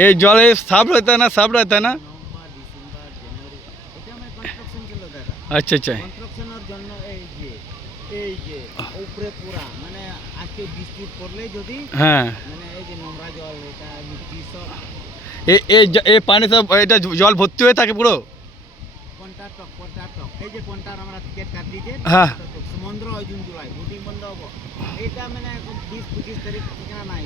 ये जल साफ रहता है ना, साफ रहता है ना। नवंबर डिसेम्बर জানুয়ারি এটা মানে কনস্ট্রাকশন ছিল দাদা। अच्छा अच्छा কনস্ট্রাকশনের জন্য এই যে উপরে পুরা মানে আজকে বৃষ্টি পড়লে যদি हाँ মানে এই যে নোংরা জল এটা মিষ্টি সব ये पानी सब এটা জল ভর্তি হয়ে থাকে পুরো। পন্টাটক এই যে পন্টার আমরা টিকিট কাটি যে হ্যাঁ সমুদ্র জুন জুলাই বুটিং বন্ধ হবো এটা মানে 20-25 তারিখ ঠিকানা নাই।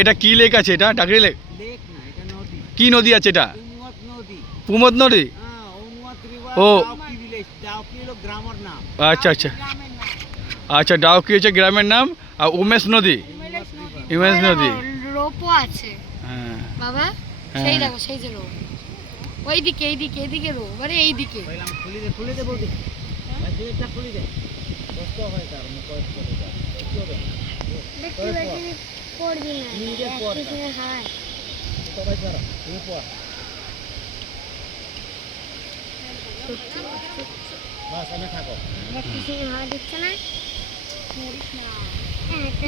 এটা কি লেক আছে? এটা ডাকরি লেক লেক না, এটা নদী। কি নদী আছে এটা? উম্মত নদী। পুমদ নদী। হ্যাঁ উম্মত রিভার। ও ডাউকি ভিলেজ, ডাউকি হলো গ্রামের নাম। আচ্ছা আচ্ছা আচ্ছা ডাউকি হচ্ছে গ্রামের নাম আর উমেশ নদী উমেশ নদী রোপও আছে। হ্যাঁ বাবা সেই দেখো সেই যে রো ওইদিকে এইদিকে রো মানে এইদিকে বললাম খুলে দে বলদি এটা খুলে দে কষ্ট হয় তার মুখ করে দাও কি হবে দেখি পড়বি না নিজে পড় হ্যাঁ সবাই করা তুমি পড় বাস আমি থাকো কিছু হাওয়া দিচ্ছে না মরিস না।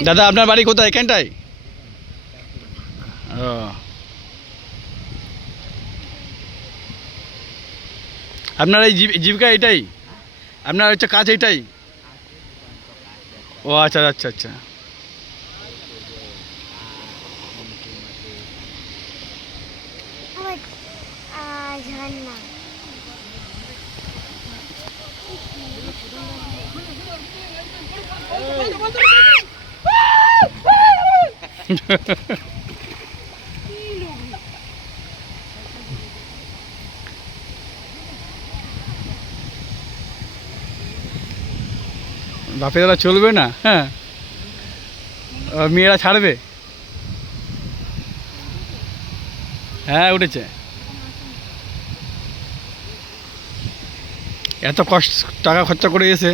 দাদা আপনার বাড়ি কোথায়? এখানটায়? ও আপনার এই জীবিকা এটাই? আপনার হচ্ছে কাজ এটাই? ও আচ্ছা আচ্ছা আচ্ছা বাপে দাদা চলবে না। হ্যাঁ মেয়েরা ছাড়বে। হ্যাঁ উঠেছে। এত কষ্ট টাকা খরচা করে এসে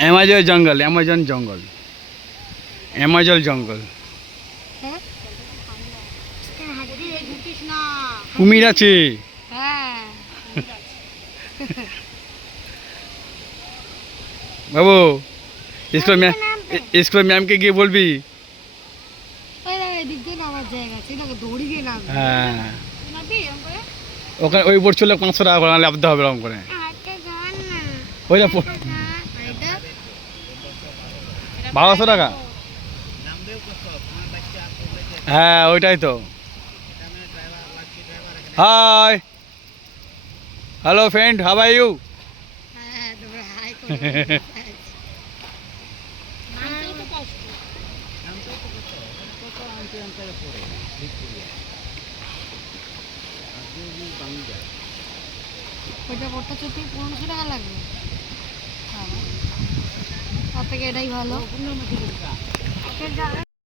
অ্যামাজন জঙ্গল কুমির আছে। বাবু স্কুল ম্যাম কে গিয়ে বলবি। হ্যাঁ ওখানে ওই বোর্ড চলে 500 টাকা করে লাভতে হবে এরকম করে। ওই না 1200 টাকা। হ্যাঁ ওইটাই তো। Hi hello friend, how are you? ওইটা পড়তে 1500 টাকা লাগবে। তার থেকে এটাই ভালো।